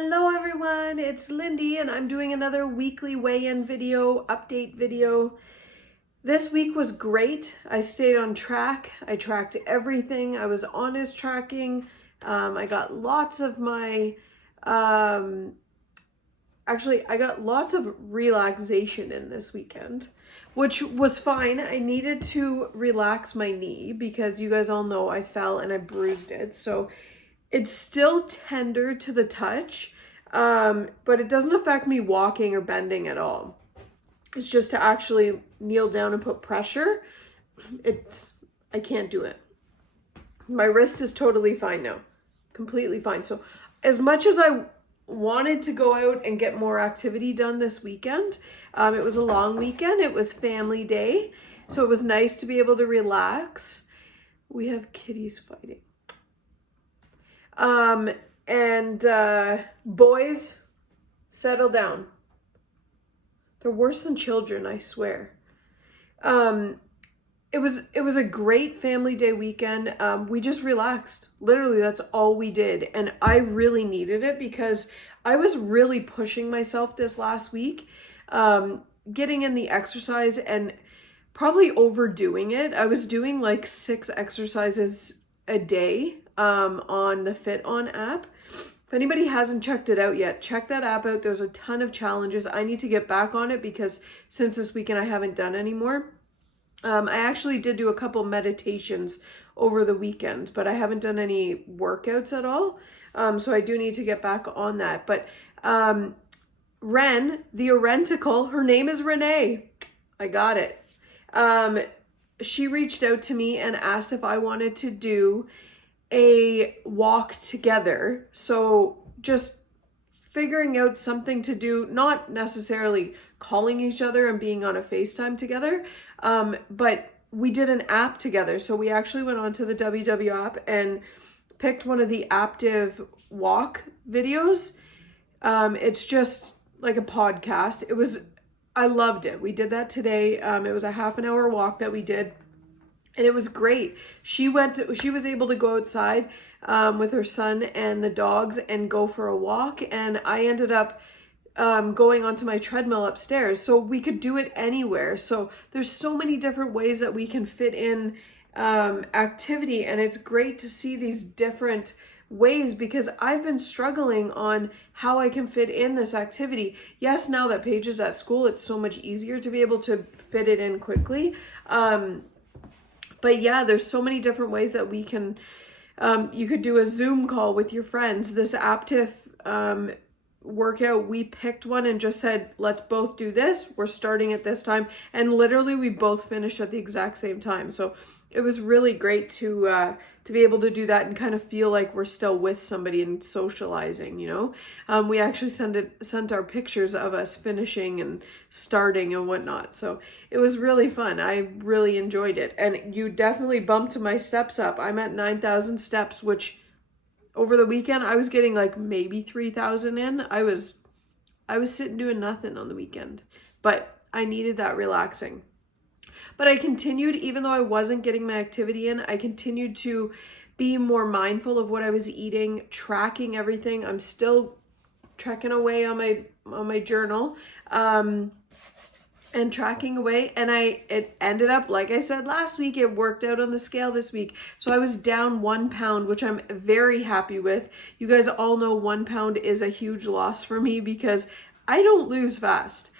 Hello everyone, it's Lindy and I'm doing another weekly weigh-in video, update video. This week was great. I stayed on track. I tracked everything. I was honest tracking. I got lots of my, I got lots of relaxation in this weekend, which was fine. I needed to relax my knee because you guys all know I fell and I bruised it. So it's still tender to the touch, but it doesn't affect me walking or bending at all. It's just to actually kneel down and put pressure. I can't do it. My wrist is totally fine now, completely fine. So as much as I wanted to go out and get more activity done this weekend, it was a long weekend. It was family day. So it was nice to be able to relax. We have kitties fighting. Boys, settle down. They're worse than children, I swear. It was a great family day weekend. We just relaxed. Literally, that's all we did. And I really needed it because I was really pushing myself this last week, getting in the exercise and probably overdoing it. I was doing like 6 exercises a day on the Fit On app. If anybody hasn't checked it out yet, check that app out. There's a ton of challenges. I need to get back on it because since this weekend I haven't done any more. I actually did do a couple meditations over the weekend, but I haven't done any workouts at all. So I do need to get back on that. But Ren, the Orenticle, her name is Renee. I got it. She reached out to me and asked if I wanted to do a walk together. So just figuring out something to do, not necessarily calling each other and being on a FaceTime together, but we did an app together. So we actually went onto the WW app and picked one of the active walk videos. It's just like a podcast. I loved it. We did that today. It was a half an hour walk that we did. And it was great. She was able to go outside with her son and the dogs and go for a walk. And I ended up going onto my treadmill upstairs. So we could do it anywhere. So there's so many different ways that we can fit in activity. And it's great to see these different ways because I've been struggling on how I can fit in this activity. Yes, now that Paige is at school, it's so much easier to be able to fit it in quickly. But yeah, there's so many different ways that we can, you could do a Zoom call with your friends. This Aptiv workout, we picked one and just said, let's both do this. We're starting at this time. And literally we both finished at the exact same time. So it was really great to be able to do that and kind of feel like we're still with somebody and socializing, you know. We actually sent our pictures of us finishing and starting and whatnot. So it was really fun. I really enjoyed it. And you definitely bumped my steps up. I'm at 9,000 steps, which over the weekend I was getting like maybe 3,000 in. I was sitting doing nothing on the weekend, but I needed that relaxing. But I continued, even though I wasn't getting my activity in, I continued to be more mindful of what I was eating, tracking everything. I'm still trekking away on my journal, and tracking away. And it ended up, like I said last week, it worked out on the scale this week. So I was down 1 pound, which I'm very happy with. You guys all know 1 pound is a huge loss for me because I don't lose fast.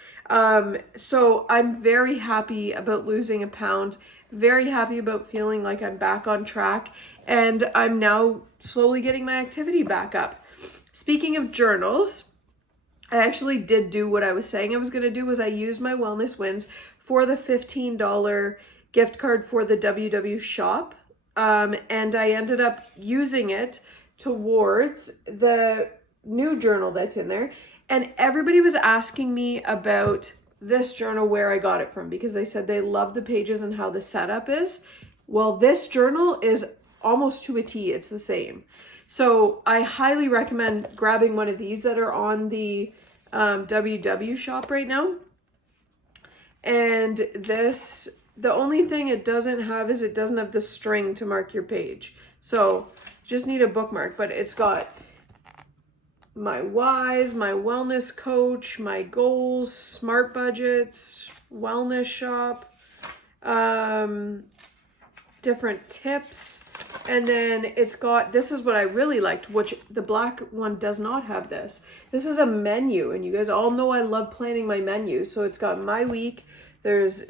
So I'm very happy about losing 1 pound, very happy about feeling like I'm back on track, and I'm now slowly getting my activity back up. Speaking of journals, I actually did do what I was saying I was going to do. Was I used my wellness wins for the $15 gift card for the WW shop. And I ended up using it towards the new journal that's in there. And everybody was asking me about this journal, where I got it from, because they said they love the pages and how the setup is. Well, this journal is almost to a T. It's the same. So I highly recommend grabbing one of these that are on the WW shop right now. And this, the only thing it doesn't have is it doesn't have the string to mark your page. So just need a bookmark, but it's got my whys, my wellness coach, my goals, smart budgets, wellness shop, different tips. And then it's got, this is what I really liked, which the black one does not have this. This is a menu, and you guys all know I love planning my menu. So it's got my week, there's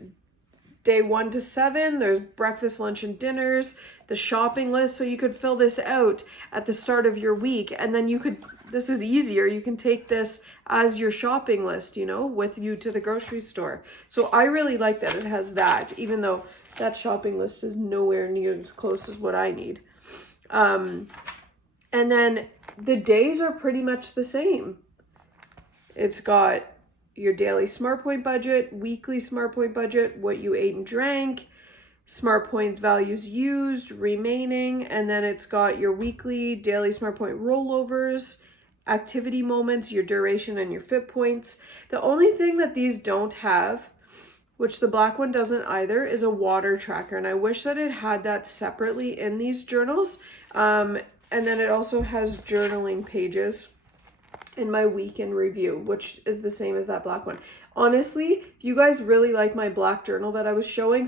day 1 to 7, there's breakfast, lunch, and dinners, the shopping list. So you could fill this out at the start of your week, and then you could, this is easier, you can take this as your shopping list, you know, with you to the grocery store. So I really like that it has that, even though that shopping list is nowhere near as close as what I need. And then the days are pretty much the same. It's got your daily smart point budget, weekly smart point budget, what you ate and drank, smart point values used, remaining, and then it's got your weekly daily smart point rollovers, activity moments, your duration, and your fit points. The only thing that these don't have, which the black one doesn't either, is a water tracker. And I wish that it had that separately in these journals. And then it also has journaling pages in my week in review, which is the same as that black one. Honestly, if you guys really like my black journal that I was showing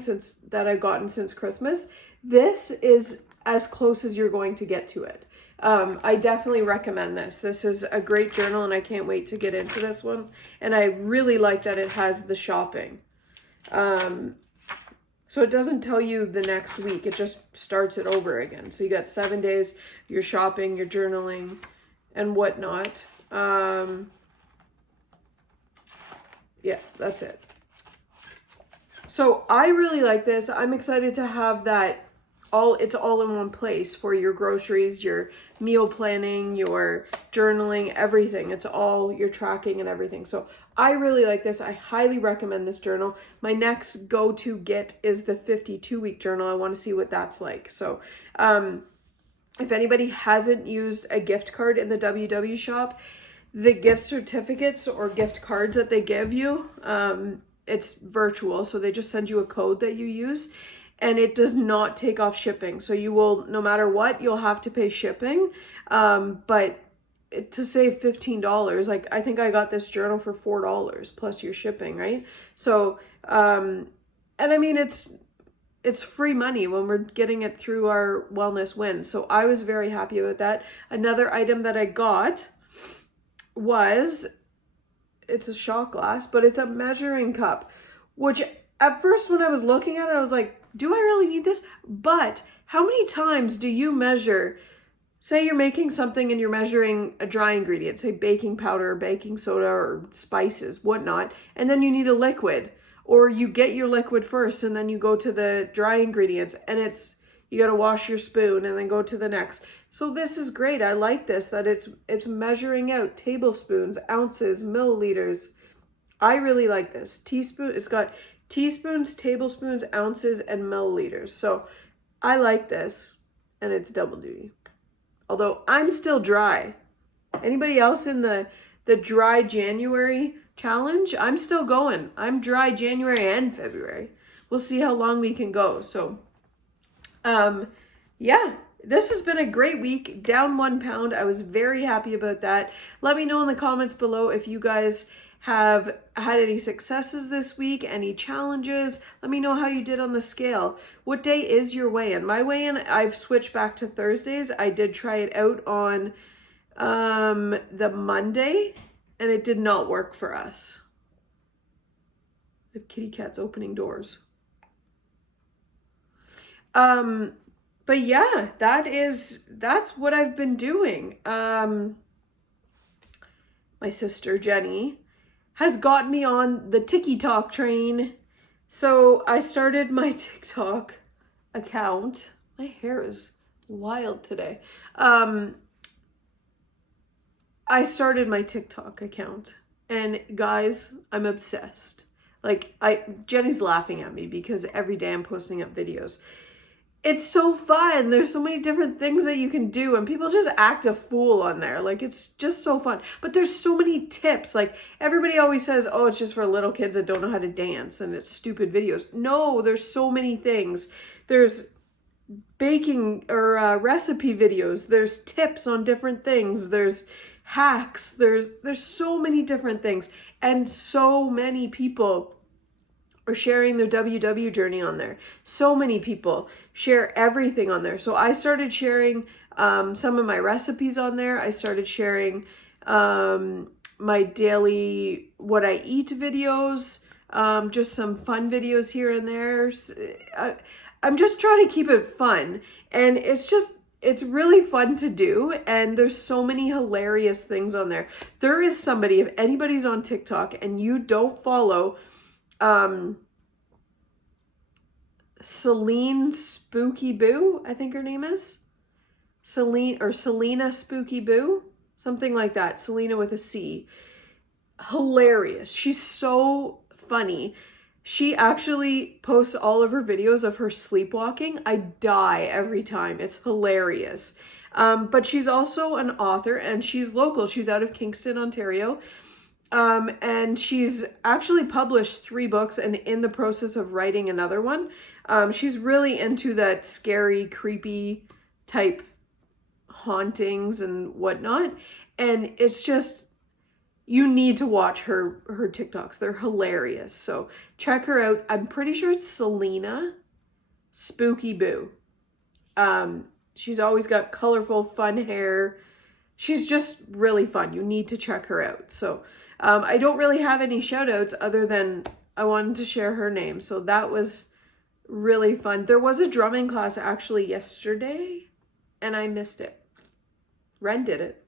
that I've gotten since Christmas, this is as close as you're going to get to it. I definitely recommend this. This is a great journal, and I can't wait to get into this one. And I really like that it has the shopping. So it doesn't tell you the next week, it just starts it over again. So you got 7 days, you're shopping, you're journaling, and whatnot. Yeah, that's it. So I really like this. I'm excited to have that it's all in one place for your groceries, your meal planning, your journaling, everything. It's all your tracking and everything. So I really like this. I highly recommend this journal. My next go-to get is the 52-week journal. I want to see what that's like. So if anybody hasn't used a gift card in the WW shop, the gift certificates or gift cards that they give you, it's virtual. So they just send you a code that you use, and it does not take off shipping. So you will, no matter what, you'll have to pay shipping. But to save $15, like I think I got this journal for $4 plus your shipping, right? So, and I mean, it's free money when we're getting it through our wellness win. So I was very happy about that. Another item that I got was, it's a shot glass, but it's a measuring cup, which at first when I was looking at it, I was like, do I really need this? But how many times do you measure, say you're making something and you're measuring a dry ingredient, say baking powder or baking soda or spices, whatnot, and then you need a liquid, or you get your liquid first and then you go to the dry ingredients and you got to wash your spoon and then go to the next. So this is great. I like this, that it's measuring out tablespoons, ounces, milliliters. I really like this. Teaspoon, it's got teaspoons, tablespoons, ounces, and milliliters. So I like this, and it's double duty. Although I'm still dry. Anybody else in the dry January challenge? I'm still going. I'm dry January and February. We'll see how long we can go. So, yeah, this has been a great week. Down 1 pound. I was very happy about that. Let me know in the comments below if you guys have had any successes this week, any challenges. Let me know how you did on the scale. What day is your weigh-in? My weigh-in, I've switched back to Thursdays. I did try it out on the Monday, and it did not work for us. The kitty cat's opening doors. But yeah, that's what I've been doing. My sister Jenny has got me on the TikTok train. So I started my TikTok account. My hair is wild today. I started my TikTok account, and guys, I'm obsessed. Like Jenny's laughing at me because every day I'm posting up videos. It's so fun. There's so many different things that you can do, and people just act a fool on there. Like, it's just so fun. But there's so many tips. Like, everybody always says, oh, it's just for little kids that don't know how to dance and it's stupid videos. No, there's so many things. There's baking or recipe videos. There's tips on different things. There's hacks. There's so many different things, and so many people are sharing their WW journey on there. So many people share everything on there. So I started sharing some of my recipes on there. I started sharing my daily what I eat videos, just some fun videos here and there. I'm just trying to keep it fun, and it's really fun to do, and there's so many hilarious things on there. There is somebody, if anybody's on TikTok and you don't follow Celine Spooky Boo, I think her name is. Selena Spooky Boo, something like that. Selena with a C. Hilarious. She's so funny. She actually posts all of her videos of her sleepwalking. I die every time. It's hilarious. But she's also an author, and she's local. She's out of Kingston, Ontario. And she's actually published 3 books and in the process of writing another one. She's really into that scary, creepy type hauntings and whatnot. And it's just, you need to watch her TikToks. They're hilarious. So check her out. I'm pretty sure it's Selena Spooky Boo. She's always got colorful, fun hair. She's just really fun. You need to check her out. So I don't really have any shout outs other than I wanted to share her name. So that was really fun. There was a drumming class actually yesterday, and I missed it. Ren did it.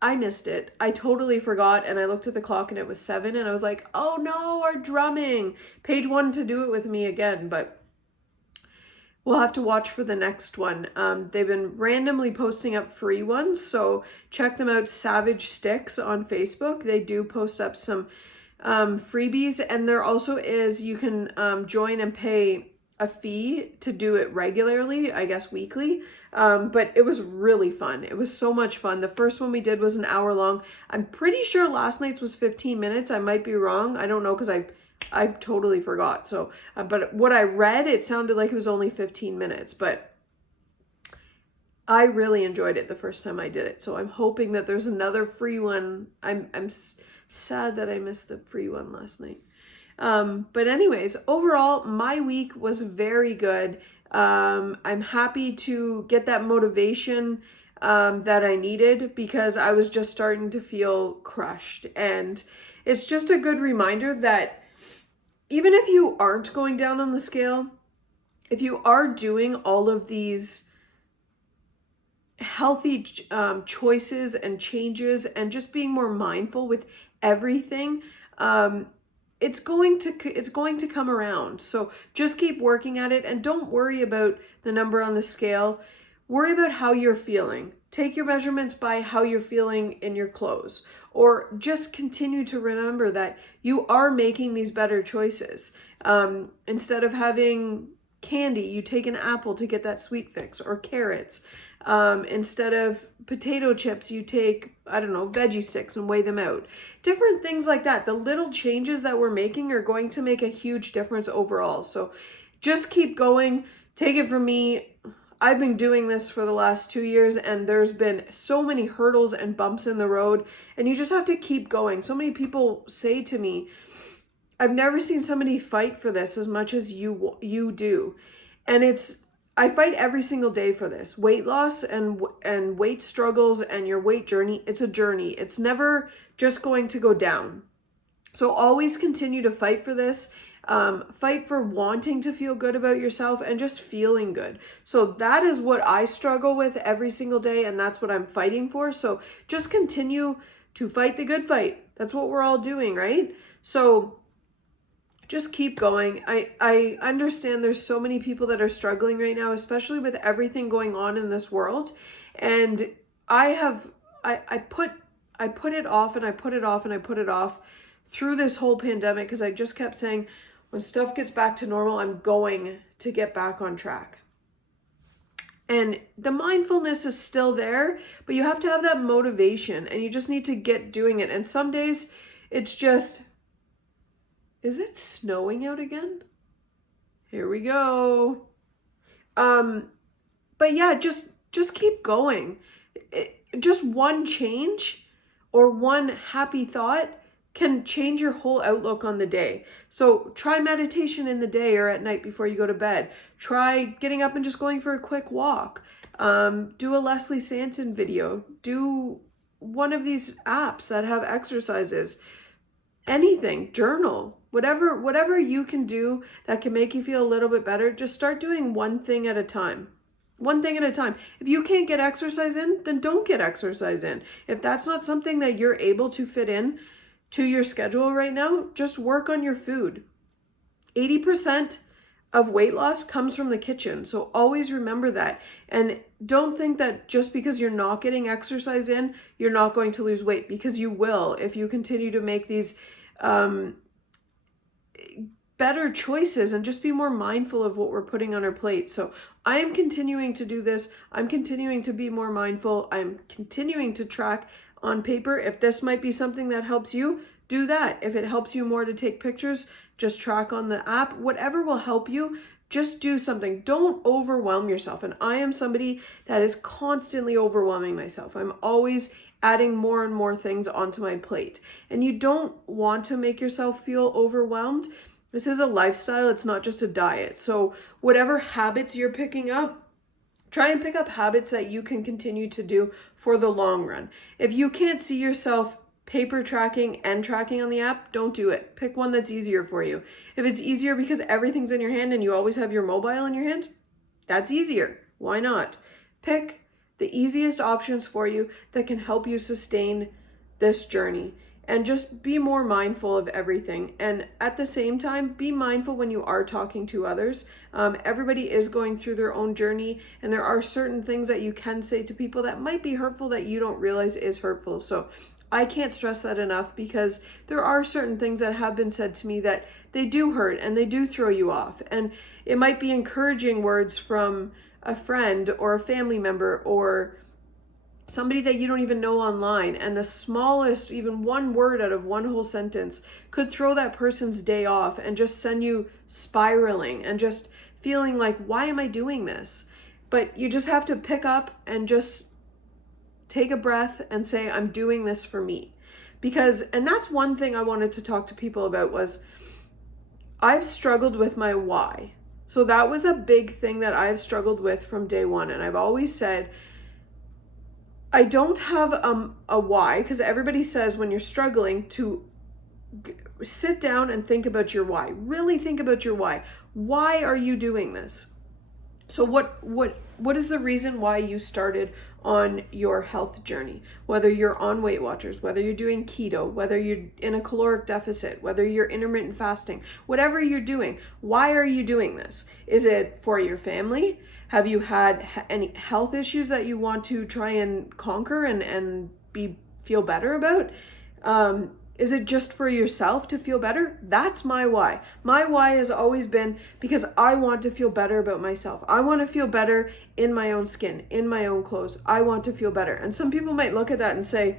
I missed it. I totally forgot, and I looked at the clock and it was 7, and I was like, oh no, our drumming. Paige wanted to do it with me again, but we'll have to watch for the next one. They've been randomly posting up free ones, so check them out, Savage Sticks on Facebook. They do post up some freebies, and there also is, you can join and pay a fee to do it regularly, I guess weekly. But it was really fun. It was so much fun. The first one we did was an hour long. I'm pretty sure last night's was 15 minutes. I might be wrong. I don't know, because I totally forgot. So, but what I read, it sounded like it was only 15 minutes, but I really enjoyed it the first time I did it. So I'm hoping that there's another free one. I'm sad that I missed the free one last night. But anyways, overall, my week was very good. I'm happy to get that motivation that I needed, because I was just starting to feel crushed. And it's just a good reminder that even if you aren't going down on the scale, if you are doing all of these healthy choices and changes and just being more mindful with everything, it's going to come around. So just keep working at it, and don't worry about the number on the scale. Worry about how you're feeling. Take your measurements by how you're feeling in your clothes, or just continue to remember that you are making these better choices. Instead of having candy, you take an apple to get that sweet fix, or carrots. Instead of potato chips, you take, I don't know, veggie sticks and weigh them out. Different things like that. The little changes that we're making are going to make a huge difference overall. So just keep going. Take it from me. I've been doing this for the last 2 years, and there's been so many hurdles and bumps in the road, and you just have to keep going. So many people say to me, I've never seen somebody fight for this as much as you do. And I fight every single day for this. Weight loss and weight struggles and your weight journey, it's a journey. It's never just going to go down. So always continue to fight for this. Fight for wanting to feel good about yourself and just feeling good. So that is what I struggle with every single day, and that's what I'm fighting for. So just continue to fight the good fight. That's what we're all doing, right? So just keep going. I understand there's so many people that are struggling right now, especially with everything going on in this world. And I put it off and I put it off and I put it off through this whole pandemic, because I just kept saying, when stuff gets back to normal, I'm going to get back on track. And the mindfulness is still there, but you have to have that motivation, and you just need to get doing it. And some days it's just, is it snowing out again? Here we go. But yeah, just keep going. Just one change or one happy thought can change your whole outlook on the day. So try meditation in the day or at night before you go to bed. Try getting up and just going for a quick walk. Do a Leslie Sanson video. Do one of these apps that have exercises. Anything, journal, whatever you can do that can make you feel a little bit better. Just start doing one thing at a time. One thing at a time. If you can't get exercise in, then don't get exercise in. If that's not something that you're able to fit in to your schedule right now, just work on your food. 80% of weight loss comes from the kitchen. So always remember that. And don't think that just because you're not getting exercise in, you're not going to lose weight, because you will if you continue to make these better choices and just be more mindful of what we're putting on our plate. So I am continuing to do this. I'm continuing to be more mindful. I'm continuing to track on paper. If this might be something that helps you, do that. If it helps you more to take pictures, just track on the app. Whatever will help you, just do something. Don't overwhelm yourself. And I am somebody that is constantly overwhelming myself. I'm always adding more and more things onto my plate. And you don't want to make yourself feel overwhelmed. This is a lifestyle. It's not just a diet. So whatever habits you're picking up, try and pick up habits that you can continue to do for the long run. If you can't see yourself paper tracking and tracking on the app, don't do it. Pick one that's easier for you. If it's easier because everything's in your hand and you always have your mobile in your hand, that's easier. Why not? Pick the easiest options for you that can help you sustain this journey. And just be more mindful of everything. And at the same time, be mindful when you are talking to others. Everybody is going through their own journey, and there are certain things that you can say to people that might be hurtful that you don't realize is hurtful. So I can't stress that enough, because there are certain things that have been said to me that they do hurt and they do throw you off. And it might be encouraging words from a friend or a family member or somebody that you don't even know online, and the smallest, even one word out of one whole sentence could throw that person's day off and just send you spiraling and just feeling like, why am I doing this? But you just have to pick up and just take a breath and say, I'm doing this for me. Because, and that's one thing I wanted to talk to people about, was I've struggled with my why. So that was a big thing that I've struggled with from day one. And I've always said, I don't have a why, because everybody says when you're struggling to sit down and think about your why. Really think about your why. Why are you doing this? So what is the reason why you started on your health journey? Whether you're on Weight Watchers, whether you're doing keto, whether you're in a caloric deficit, whether you're intermittent fasting, whatever you're doing, why are you doing this? Is it for your family? Have you had any health issues that you want to try and conquer and feel better about? Is it just for yourself to feel better? That's my why. My why has always been because I want to feel better about myself. I want to feel better in my own skin, in my own clothes. I want to feel better. And some people might look at that and say,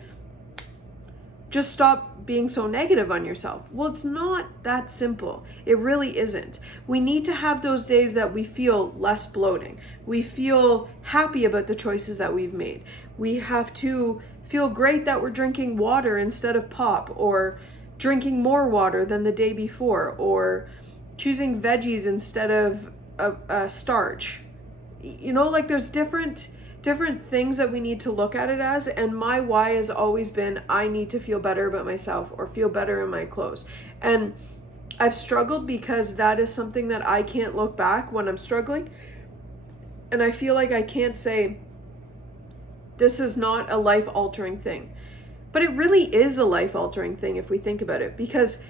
just stop being so negative on yourself. Well, it's not that simple. It really isn't. We need to have those days that we feel less bloating. We feel happy about the choices that we've made. We have to feel great that we're drinking water instead of pop, or drinking more water than the day before, or choosing veggies instead of starch. You know, like there's different things that we need to look at it as. And my why has always been, I need to feel better about myself or feel better in my clothes. And I've struggled because that is something that I can't look back when I'm struggling. And I feel like I can't say, this is not a life-altering thing. But it really is a life-altering thing if we think about it. Because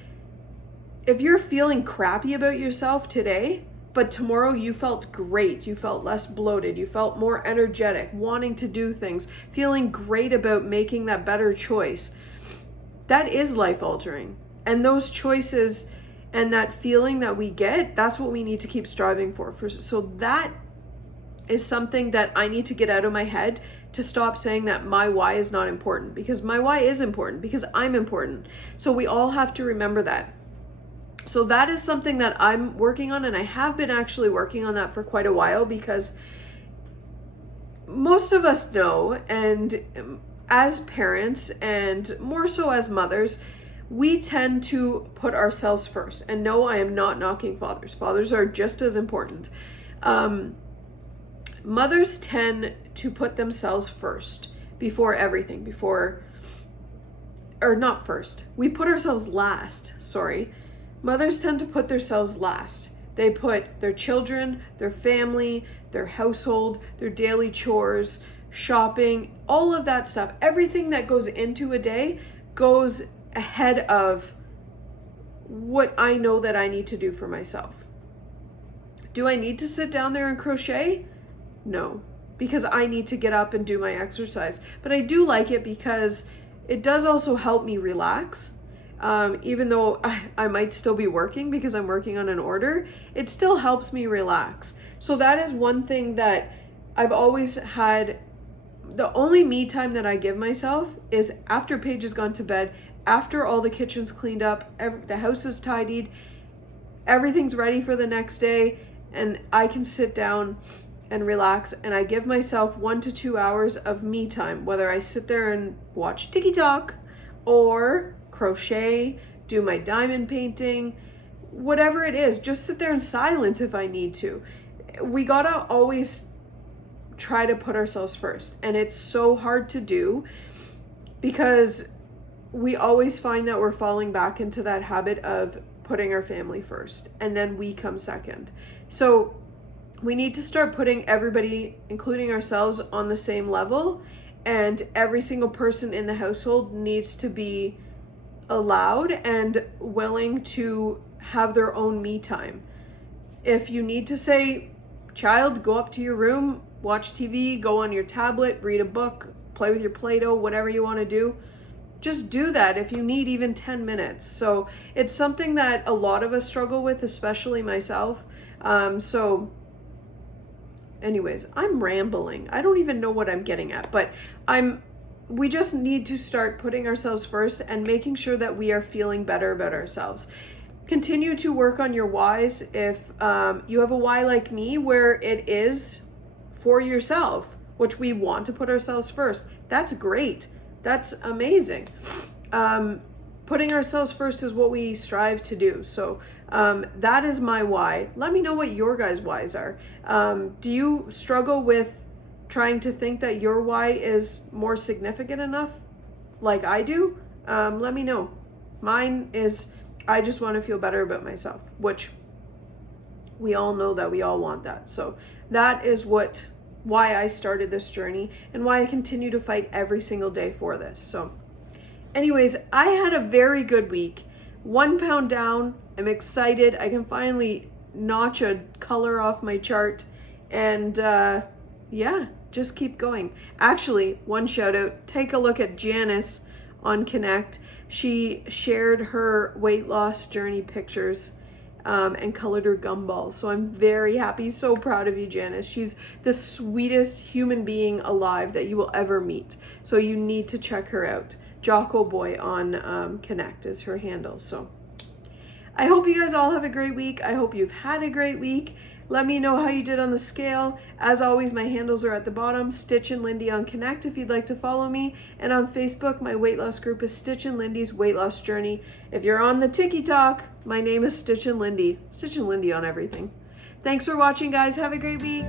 if you're feeling crappy about yourself today, but tomorrow you felt great, you felt less bloated, you felt more energetic, wanting to do things, feeling great about making that better choice, that is life-altering. And those choices and that feeling that we get, that's what we need to keep striving for. So that is something that I need to get out of my head, to stop saying that my why is not important, because my why is important, because I'm important. So we all have to remember that. So that is something that I'm working on, and I have been actually working on that for quite a while, because most of us know, and as parents and more so as mothers, we tend to put ourselves first. And no, I am not knocking fathers. Fathers are just as important. Mothers tend to put themselves first before everything, not first. We put ourselves last, sorry. Mothers tend to put themselves last. They put their children, their family, their household, their daily chores, shopping, all of that stuff. Everything that goes into a day goes ahead of what I know that I need to do for myself. Do I need to sit down there and crochet? No, because I need to get up and do my exercise. But I do like it because it does also help me relax. Even though I might still be working because I'm working on an order, it still helps me relax. So that is one thing that I've always had. The only me time that I give myself is after Paige has gone to bed, after all the kitchen's cleaned up, the house is tidied, everything's ready for the next day, and I can sit down and relax, and I give myself 1 to 2 hours of me time, whether I sit there and watch TikTok or crochet, do my diamond painting, whatever it is, just sit there in silence if I need to. We gotta always try to put ourselves first, and it's so hard to do because we always find that we're falling back into that habit of putting our family first, and then we come second. So we need to start putting everybody, including ourselves, on the same level, and every single person in the household needs to be allowed and willing to have their own me time. If you need to say, child, go up to your room, watch TV, go on your tablet, read a book, play with your Play-Doh, whatever you want to do, just do that if you need even 10 minutes. So it's something that a lot of us struggle with, especially myself. Anyways, I'm rambling. I don't even know what I'm getting at, but we just need to start putting ourselves first and making sure that we are feeling better about ourselves. Continue to work on your whys. If you have a why like me where it is for yourself, which we want to put ourselves first, that's great. That's amazing. Putting ourselves first is what we strive to do. So that is my why. Let me know what your guys' whys are. Do you struggle with trying to think that your why is more significant enough like I do? Let me know. Mine is, I just want to feel better about myself, which we all know that we all want that. So that is why I started this journey and why I continue to fight every single day for this. So anyways, I had a very good week. 1 pound down. I'm excited. I can finally notch a color off my chart, and yeah, just keep going. Actually, one shout out, take a look at Janice on Connect. She shared her weight loss journey pictures and colored her gumballs. So I'm very happy, so proud of you, Janice. She's the sweetest human being alive that you will ever meet. So you need to check her out. Jocko Boy on Connect is her handle. So I hope you guys all have a great week. I hope you've had a great week. Let me know how you did on the scale. As always, my handles are at the bottom. Stitch and Lindy on Connect if you'd like to follow me. And on Facebook, my weight loss group is Stitch and Lindy's Weight Loss Journey. If you're on the TikTok, my name is Stitch and Lindy. Stitch and Lindy on everything. Thanks for watching, guys. Have a great week.